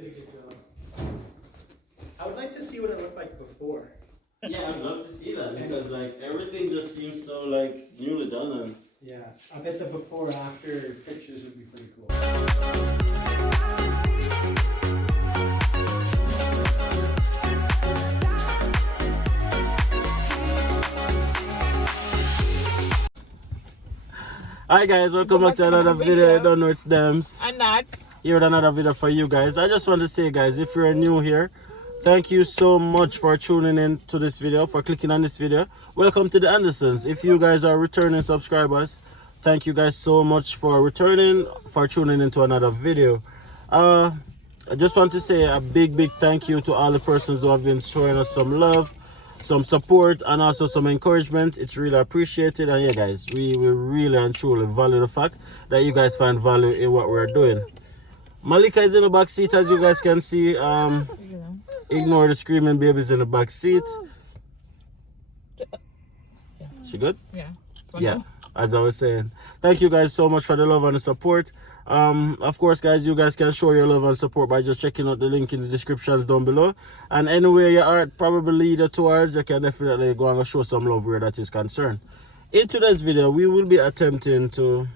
did a good job. I would like to see what it looked like before. Yeah, I'd love to see that because like everything just seems so like newly done and yeah, I bet the before after pictures would be pretty cool. Hi guys, welcome back to another video. I don't know it's Dems. And that's Here with another video for you guys. I just want to say guys, if you're new here, thank you so much for tuning in to this video, for clicking on this video. Welcome to DiAndersons. If you guys are returning subscribers, thank you guys so much for returning, for tuning into another video. I just want to say a big thank you to all the persons who have been showing us some love, some support, and also some encouragement. It's really appreciated. And yeah guys, we really and truly value the fact that you guys find value in what we're doing. Malika is in the back seat, as you guys can see. Ignore the screaming babies in the back seat. She good? yeah. Yeah, as I was saying, thank you guys so much for the love and the support. Of course guys, you guys can show your love and support by just checking out the link in the descriptions down below, and anywhere your art probably lead you towards, you can definitely go and show some love where that is concerned. In today's video, we will be attempting to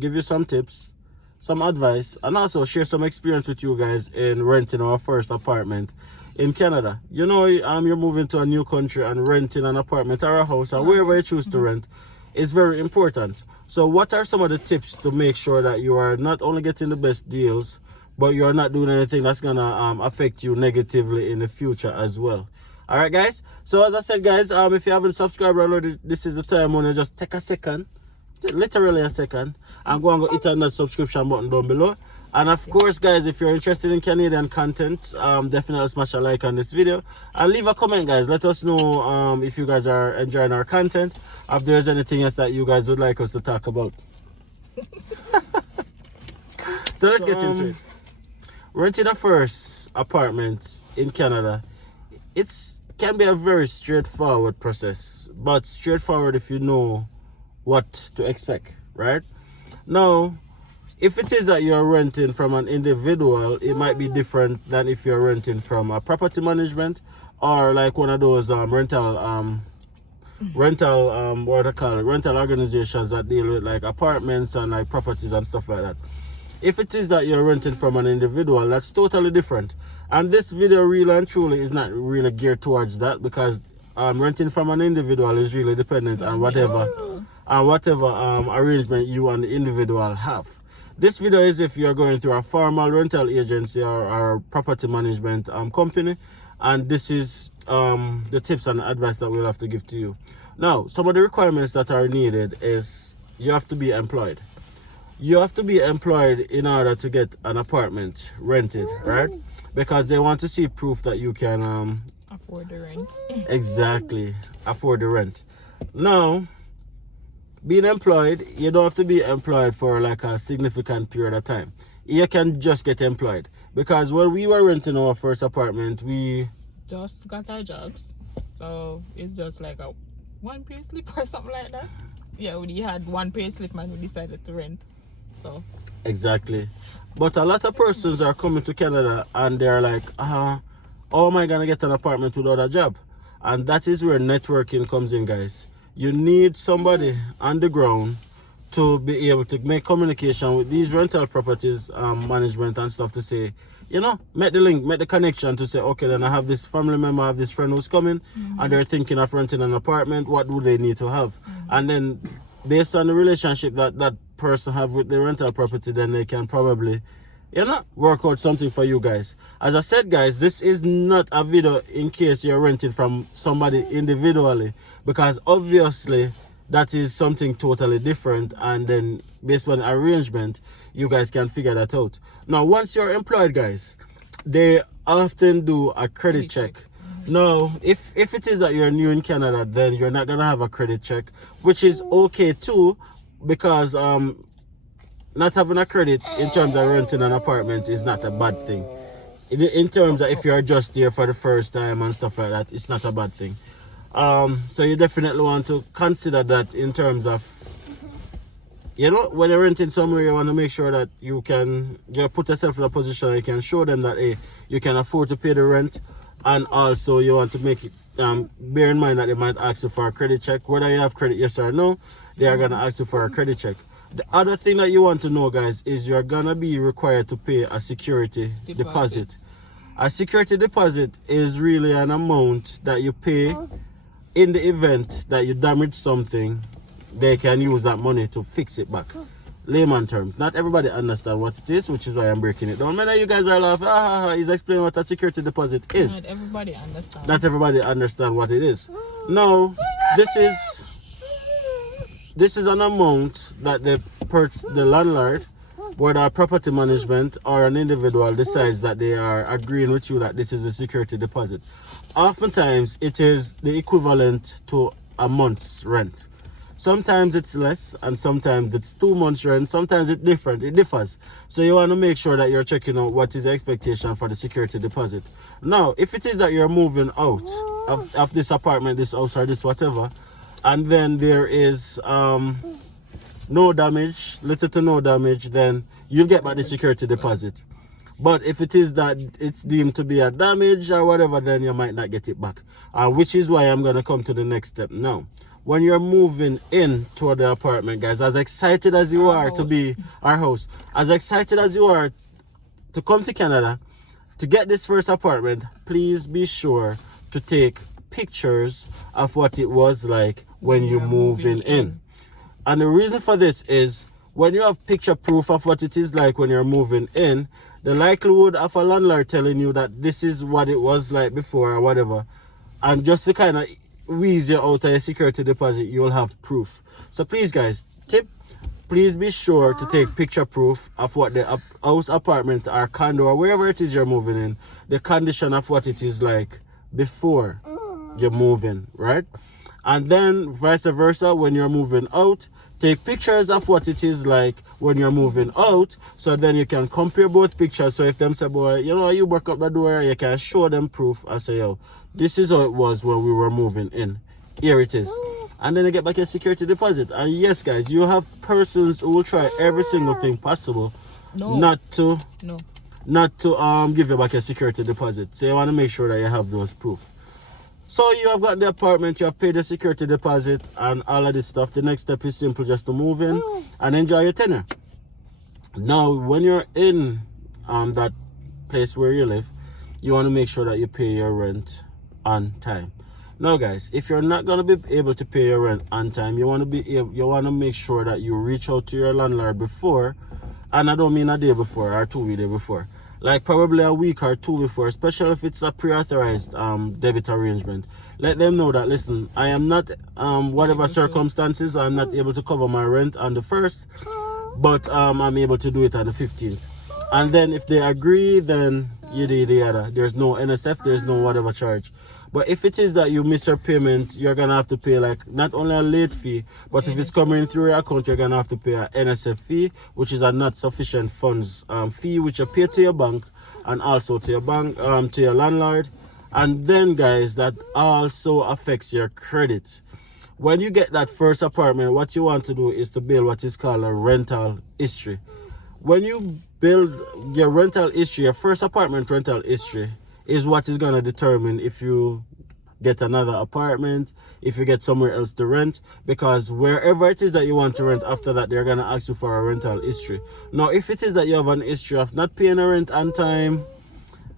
give you some tips, some advice, and also share some experience with you guys in renting our first apartment in Canada. You know, you're moving to a new country, and renting an apartment or a house or wherever you choose to rent is very important. So what are some of the tips to make sure that you are not only getting the best deals, but you're not doing anything that's gonna affect you negatively in the future as well? All right guys, so as I said guys, if you haven't subscribed already, this is the time when you just take a second, literally a second, and go hit on that subscription button down below. And of course guys, if you're interested in Canadian content, definitely smash a like on this video and leave a comment guys. Let us know if you guys are enjoying our content, if there's anything else that you guys would like us to talk about. So let's get into it. Renting a first apartment in Canada, can be a very straightforward process, but straightforward if you know what to expect, right? Now, if it is that you're renting from an individual, it might be different than if you're renting from a property management or like one of those rental organizations that deal with like apartments and like properties and stuff like that. If it is that you're renting from an individual, that's totally different. And this video really and truly is not really geared towards that, because renting from an individual is really dependent on whatever arrangement you and the individual have. This video is if you're going through a formal rental agency or a property management company, and this is the tips and advice that we'll have to give to you. Now, some of the requirements that are needed is you have to be employed. You have to be employed in order to get an apartment rented, right? Because they want to see proof that you can afford the rent. Exactly, afford the rent. Now, being employed, you don't have to be employed for like a significant period of time. You can just get employed, because when we were renting our first apartment, we just got our jobs, so it's just like a one pay slip or something like that. Yeah, we had one pay slip and we decided to rent. So exactly. But a lot of persons are coming to Canada and they're like, how am I gonna get an apartment without a job? And that is where networking comes in, guys. You need somebody on the ground to be able to make communication with these rental properties management and stuff, to say, you know, make the link, make the connection to say, okay, then I have this family member, I have this friend who's coming, and they're thinking of renting an apartment. What do they need to have? And then based on the relationship that that person have with the rental property, then they can probably, you know, work out something for you guys. As I said guys, this is not a video in case you're renting from somebody individually, because obviously that is something totally different, and then based on arrangement you guys can figure that out. Now, once you're employed guys, they often do a credit check. Now, if it is that you're new in Canada, then you're not gonna have a credit check, which is okay too, because not having a credit in terms of renting an apartment is not a bad thing. In terms of if you're just there for the first time and stuff like that, it's not a bad thing. So you definitely want to consider that in terms of you know, when you're renting somewhere, you want to make sure that you put yourself in a position that you can show them that, hey, you can afford to pay the rent. And also you want to make it, bear in mind that they might ask you for a credit check. Whether you have credit, yes or no, they are going to ask you for a credit check. The other thing that you want to know, guys, is you're going to be required to pay a security deposit. A security deposit is really an amount that you pay in the event that you damage something. They can use that money to fix it back. Layman terms. Not everybody understand what it is, which is why I'm breaking it down. Many of you guys are laughing. He's explaining what a security deposit is. Not everybody understands. Not everybody understand what it is. No, this is an amount that the landlord, whether a property management or an individual, decides that they are agreeing with you that this is a security deposit. Oftentimes, it is the equivalent to a month's rent. Sometimes it's less, and sometimes it's 2 months rent. Sometimes it differs. So you want to make sure that you're checking out what is the expectation for the security deposit. Now, if it is that you're moving out of this apartment, this house, or this whatever, and then there is no damage, little to no damage, then you'll get back the security deposit. But if it is that it's deemed to be a damage or whatever, then you might not get it back. Which is why I'm going to come to the next step now. When you're moving in to the apartment, guys, as excited as you are to be our house, as excited as you are to come to Canada to get this first apartment, please be sure to take pictures of what it was like when you're moving in. And the reason for this is when you have picture proof of what it is like when you're moving in, the likelihood of a landlord telling you that this is what it was like before or whatever, and just to kind of wheeze you out of your security deposit, you'll have proof. So please, guys, please be sure to take picture proof of what the house, apartment, or condo, or wherever it is you're moving in, the condition of what it is like before you move in, right? And then vice versa, when you're moving out, take pictures of what it is like when you're moving out, so then you can compare both pictures. So if them say, boy, you know, you break up the door, you can show them proof and say, yo, this is how it was when we were moving in. Here it is. And then you get back your security deposit. And yes, guys, you have persons who will try every single thing possible not to give you back your security deposit. So you want to make sure that you have those proof. So you have got the apartment, you have paid the security deposit and all of this stuff. The next step is simple, just to move in and enjoy your tenure. Now, when you're in that place where you live, you want to make sure that you pay your rent on time. Now, guys, if you're not going to be able to pay your rent on time, you want to make sure that you reach out to your landlord before, and I don't mean a day before or 2 days before. Like probably a week or two before, especially if it's a pre-authorized debit arrangement. Let them know that, listen, I am not, whatever circumstances, I'm not able to cover my rent on the 1st, but I'm able to do it on the 15th. And then if they agree, then yada. There's no NSF, there's no whatever charge. But if it is that you miss your payment, you're gonna have to pay like not only a late fee, but if it's coming through your account, you're gonna have to pay a NSF fee, which is a not sufficient funds fee, which you pay to your bank and also to your bank, to your landlord. And then, guys, that also affects your credit. When you get that first apartment, what you want to do is to build what is called a rental history. When you build your rental history, your first apartment rental history is what is going to determine if you get another apartment, if you get somewhere else to rent, because wherever it is that you want to rent after that, they're going to ask you for a rental history. Now, if it is that you have an history of not paying a rent on time,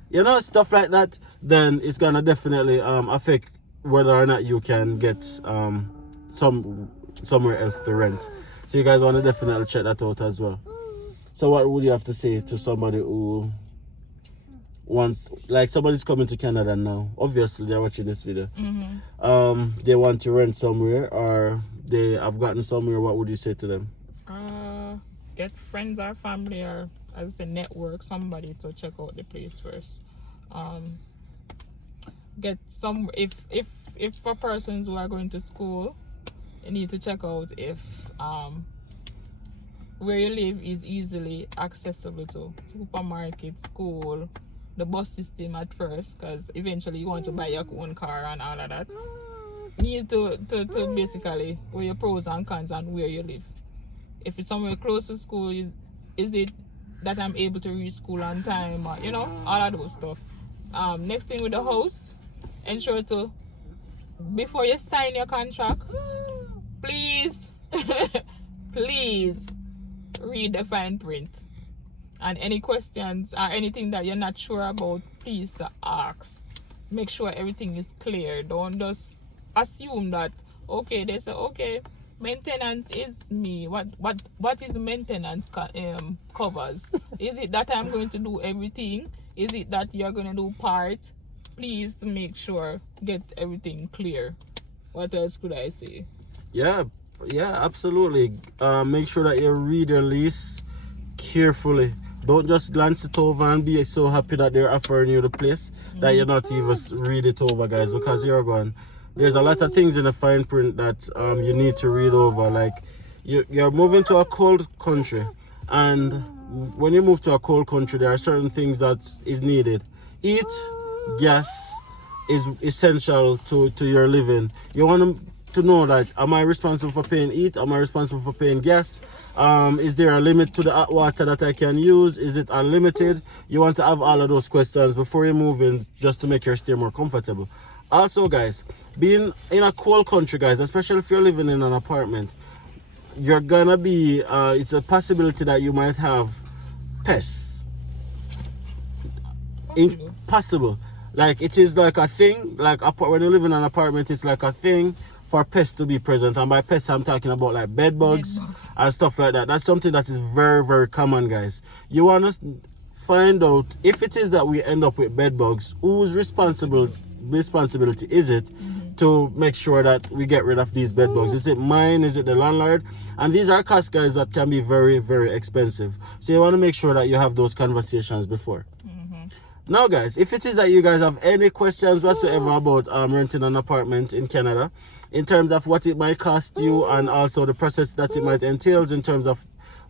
you know, stuff like that, then it's going to definitely affect whether or not you can get somewhere else to rent. So you guys want to definitely check that out as well. So what would you have to say to somebody who wants, like somebody's coming to Canada now, obviously they're watching this video, they want to rent somewhere or they have gotten somewhere, what would you say to them? Get friends or family or, as a network, somebody to check out the place first. Get some, if for persons who are going to school, you need to check out if where you live is easily accessible to supermarket, school, the bus system at first, because eventually you want to buy your own car and all of that. You need to basically weigh your pros and cons and where you live. If it's somewhere close to school, is it that I'm able to reach school on time, or all of those stuff. Next thing with the house, ensure to, before you sign your contract, please please read the fine print, and any questions or anything that you're not sure about, please to ask. Make sure everything is clear. Don't just assume that okay, they say okay, maintenance is me. What is maintenance covers? Is it that I'm going to do everything? Is it that you're going to do part? Please make sure, get everything clear. What else could I say? Yeah, absolutely. Make sure that you read your lease carefully. Don't just glance it over and be so happy that they're offering you the place that you're not even read it over, guys, because you're going. There's a lot of things in the fine print that you need to read over. Like you're moving to a cold country, and when you move to a cold country, there are certain things that is needed. Heat, gas is essential to your living. You want to know that, am I responsible for paying heat? Am I responsible for paying gas? Is there a limit to the hot water that I can use? Is it unlimited? You want to have all of those questions before you move in, just to make your stay more comfortable. Also, guys, being in a cold country, guys, especially if you're living in an apartment, you're gonna be it's a possibility that you might have pests. Impossible. Like, it is like a thing. Like, when you live in an apartment, it's like a thing for pests to be present. And by pests, I'm talking about like bed bugs and stuff like that. That's something that is very, very common, guys. You want to find out if it is that we end up with bed bugs, whose responsibility is it to make sure that we get rid of these bed bugs? Is it mine? Is it the landlord? And these are costs, guys, that can be very, very expensive. So you want to make sure that you have those conversations before. Now, guys, if it is that you guys have any questions whatsoever about renting an apartment in Canada, in terms of what it might cost you and also the process that it might entail in terms of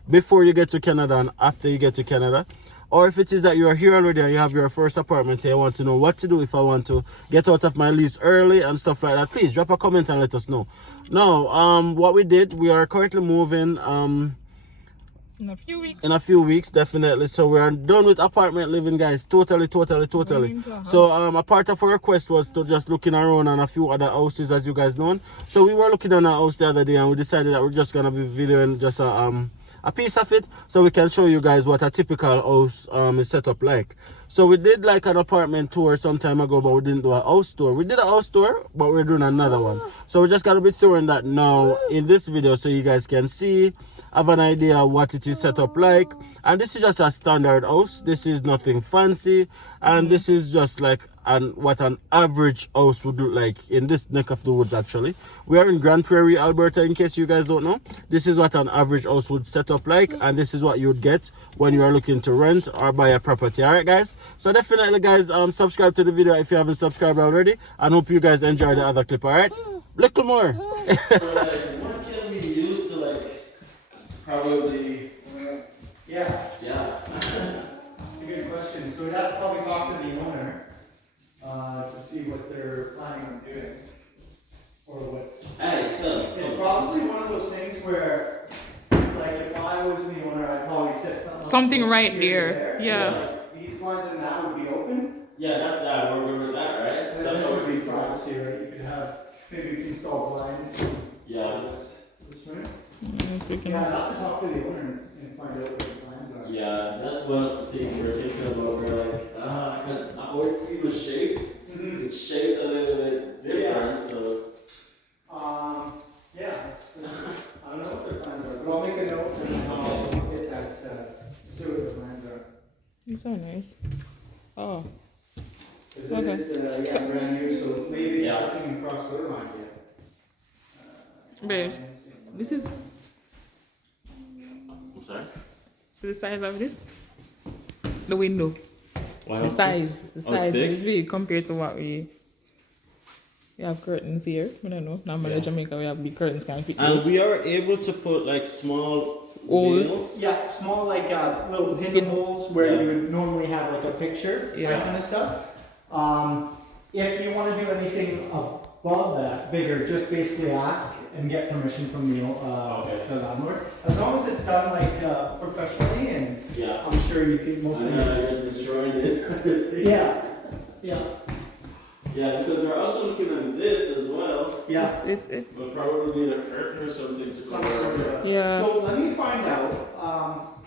before you get to Canada and after you get to Canada, or if it is that you are here already and you have your first apartment and you want to know what to do if I want to get out of my lease early and stuff like that, please drop a comment and let us know. Now, what we did, we are currently moving in a few weeks. In a few weeks, definitely. So we are done with apartment living, guys. Totally. So a part of our request was to just looking around on a few other houses, as you guys know. So we were looking on a house the other day and we decided that we're just gonna be videoing just a piece of it, so we can show you guys what a typical house is set up like. So we did like an apartment tour some time ago, but we didn't do a house tour. We did a house tour, but we're doing another one. So we're just gonna be touring that now in this video, so you guys can see, have an idea what it is set up like. And this is just a standard house. This is nothing fancy, and this is just like what an average house would look like in this neck of the woods. Actually, we are in Grand Prairie, Alberta, in case you guys don't know. This is what an average house would set up like, and this is what you would get when you are looking to rent or buy a property. All right, guys, so definitely, guys, subscribe to the video if you haven't subscribed already, and hope you guys enjoy the other clip. All right, little more. What can we use to, like, probably Yeah. It's a good question. So we'd have to probably talk to the owner to see what they're planning on doing, or what's. It's probably one of those things where, like, if I was the owner, I'd probably set something right here there. and Yeah. Like, these blinds and that would be open. Yeah, that's that. We're good with that, right? And then this would be privacy, right? You could have maybe install blinds. Yeah. This room. Yes, we can. Yeah, I'd have to talk to the owner and find out what the plans are. Yeah, that's one thing we're thinking about. We're like, because our sea was shaped. It's shaped a little bit different, so. I don't know what their plans are, but I'll make a note and I'll get that, see what their plans are. These are nice. Oh. Because it is, brand new, so maybe it hasn't even crossed their mind yet. Babes, this is. I'm sorry? See the size of this? The window. The size is really compared to what we have curtains here. I don't know. Normally in Jamaica we have big curtains kind of fit. And we are able to put like small holes. nails. Yeah, small like little pinholes where you would normally have like a picture, that kind of stuff. If you want to do anything above that, bigger, just basically ask and get permission from the landlord. As long as it's done like professionally, and Yeah. I'm sure you can mostly. You're destroying it. Yeah. Yeah. Yeah, because we're also looking at this as well. Yeah. It's But probably need a curtain or something to Some cover sort it. of. yeah. So let me find out.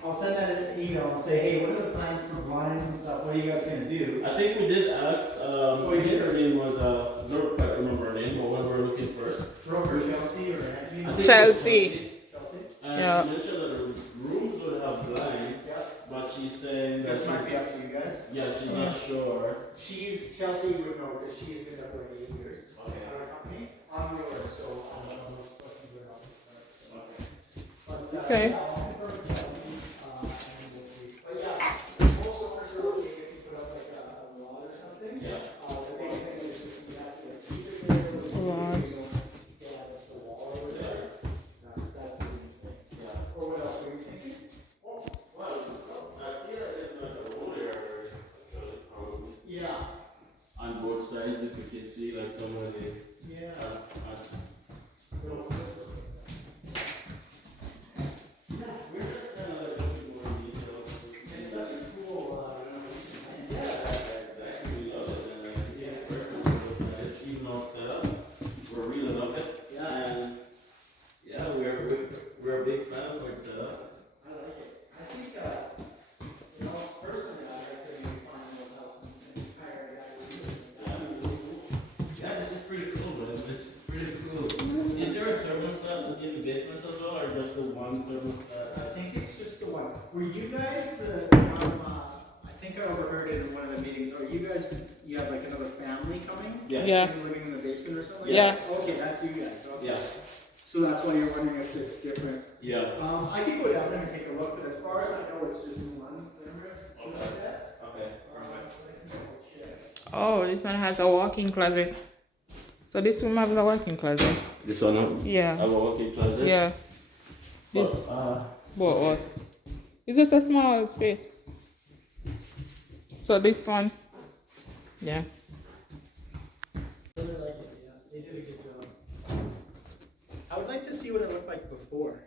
I'll send that in an email and say, hey, what are the plans for blinds and stuff? What are you guys gonna do? I think we did ask, you did? her name was, I don't quite remember her name, but when we were looking first. Brooke or Chelsea or Angie? I think it was Chelsea. Chelsea? And Yeah. she mentioned that the rooms would have blinds, Yeah. but she's saying that This might be up to you guys. yeah, she's not sure. Chelsea would know because she's been there for 8 years. Okay. At our company. I'm newer, so I don't know those questions are not. Okay. But, Okay. yeah, I'll confirm with Chelsea, and we'll see. But yeah, most owners are okay if you put up like a wall or something. Yeah. The big thing is just you have to like keep it there. With the Rods. yeah, that's the wall over there. That's the main thing. Yeah. Or what else were you thinking? Well, I see that there's like a road area already, actually, probably. Yeah. On both sides, if you can see, like somewhere they, Yeah. we're just kind of like looking more details. It's such a cool, Yeah, exactly. We love it. And it's even all set up. We really love it. Yeah. And yeah, we're a big fan of our setup. I like it. I think, personally, I like to maybe find those houses and hire a guy to do it. Yeah, this is pretty cool, man. This is pretty cool. Is there a thermostat in the basement as well, or just the one thermostat? I think it's just the one. Were you guys I think I overheard it in one of the meetings, are you guys, you have like another family coming? Yes. Yeah. You're living in the basement or something? Yeah. Okay, that's you guys. Okay. Yeah. So that's why you're wondering if it's different. Yeah. I can go down there and take a look, but as far as I know, it's just one thermostat. Okay. Perfect. Oh, this one has a walk-in closet. So this room has a walk-in closet. This one, Yeah. have a walk-in closet. Yeah. This. But, What? It's just a small space. So this one. Yeah. Really like it, yeah. They did a good job. I would like to see what it looked like before.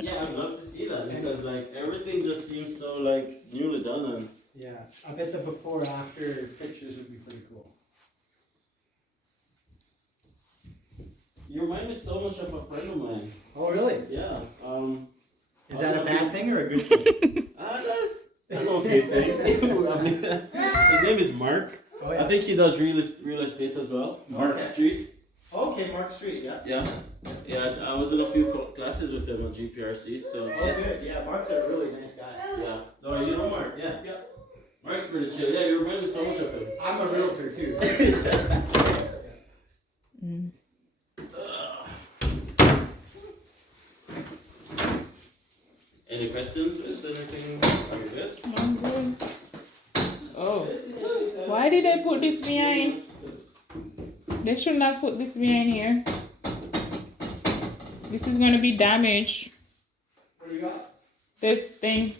yeah, I'd love to see that because like everything just seems so like newly done and Yeah, I bet the before after pictures would be pretty cool. you remind me so much of a friend of mine. Oh, really? Yeah. Is that a bad thing or a good thing? That's an okay thing. I mean, his name is Mark. Oh, yeah. I think he does real estate as well. Mark Okay. Street. Okay, Mark Street, yeah. Yeah. I was in a few classes with him at GPRC. So Oh, yeah. good. Yeah, Mark's a really nice guy. Yeah. So you know Mark, yeah. Yeah. Mark's pretty chill. Yeah, you remind me so much of him. I'm a realtor too. Mm. Any questions? Is anything? Are you good? I'm good. Oh. Why did they put this behind? They should not put this behind here. This is gonna be damaged. What do you got? This thing.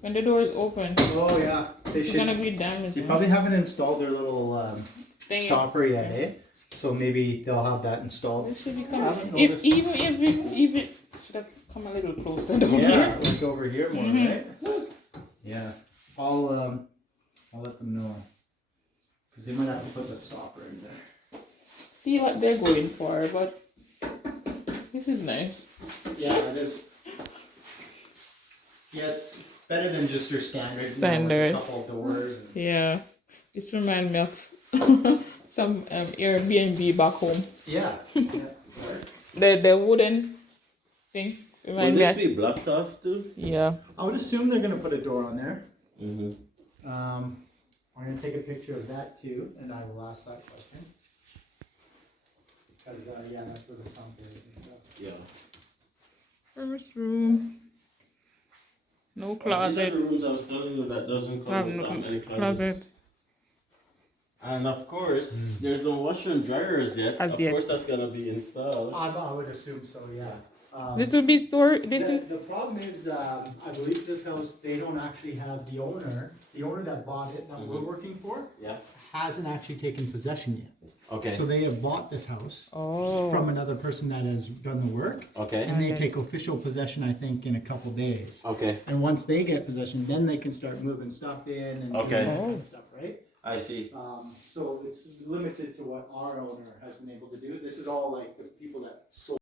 When the door is open. Oh, yeah. They It's gonna be damaged. They probably haven't installed their little Thing. stopper yet, eh? So maybe they'll have that installed. It should be I haven't coming. noticed. Even if it should have come a little closer down Yeah, here. like over here more, Mhm. right? Yeah. I'll let them know. Because they might have to put the stopper in there. See what they're going for, but this is nice. Yeah, it is. Yeah, it's better than just your standard. Standard. You know, with a couple of doors. And Yeah. This reminds me of some Airbnb back home. yeah. The wooden thing. Will Remind me this of, be blocked off too? yeah. I would assume they're gonna put a door on there. Mm-hmm. I'm gonna take a picture of that too, and I will ask that question. Because yeah, that's where the sump is and stuff. Yeah. First room. No These are closet. the rooms I was telling you that doesn't come Have with no any closets. closet. And of course, there's no washer and dryers yet. As of yet. course, that's gonna be installed. I would assume so, yeah. This would be stored. This is The problem is, I believe this house, they don't actually have the owner that bought it, that we're working for, Yeah. hasn't actually taken possession yet. Okay. So they have bought this house Oh. from another person that has done the work. Okay. And they take official possession, I think, in a couple days. Okay. And once they get possession, then they can start moving stuff in and Okay. doing that kind of stuff, right? I see. So it's limited to what our owner has been able to do. This is all like the people that sold.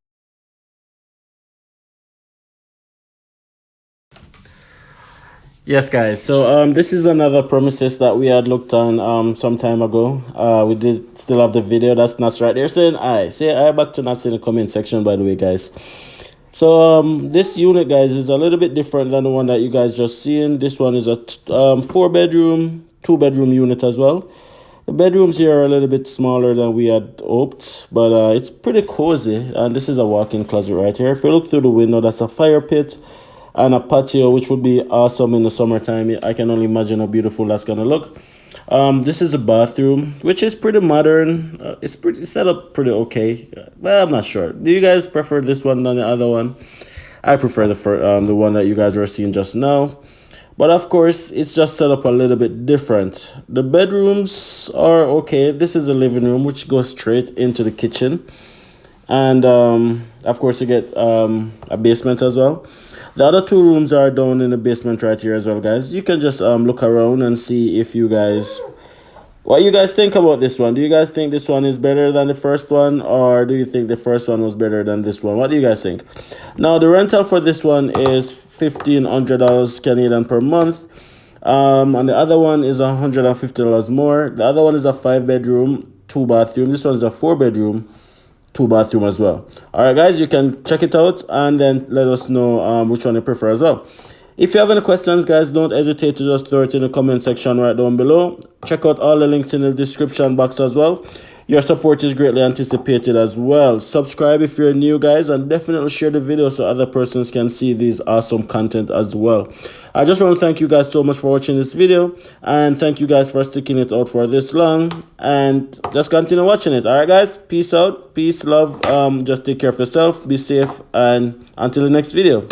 Yes, guys. So this is another premises that we had looked on some time ago. We did still have the video. That's Nuts right there saying I. Say I back to Nuts in the comment section, by the way, guys. So this unit, guys, is a little bit different than the one that you guys just seen. This one is a 4-bedroom, 2-bedroom unit as well. The bedrooms here are a little bit smaller than we had hoped, but it's pretty cozy. And this is a walk-in closet right here. If you look through the window, that's a fire pit and a patio, which would be awesome in the summertime. I can only imagine how beautiful that's gonna look. This is a bathroom, which is pretty modern. It's set up pretty okay. Well, I'm not sure. Do you guys prefer this one than the other one? I prefer the one that you guys were seeing just now. But of course, it's just set up a little bit different. The bedrooms are okay. This is the living room, which goes straight into the kitchen. And of course, you get a basement as well. The other 2 rooms are down in the basement right here as well, guys. You can just look around and see if you guys... What you guys think about this one? Do you guys think this one is better than the first one? Or do you think the first one was better than this one? What do you guys think? Now, the rental for this one is $1,500 Canadian per month. And the other one is $150 more. The other one is a 5-bedroom, 2-bathroom. This one is a 4-bedroom, 2-bathroom as well. All right, guys, you can check it out and then let us know which one you prefer as well. If you have any questions, guys, don't hesitate to just throw it in the comment section right down below. Check out all the links in the description box as well. Your support is greatly anticipated as well. Subscribe if you're new, guys, and definitely share the video so other persons can see these awesome content as well. I just want to thank you guys so much for watching this video, and thank you guys for sticking it out for this long, and just continue watching it. All right, guys, peace out, peace, love. Just take care of yourself, be safe, and until the next video.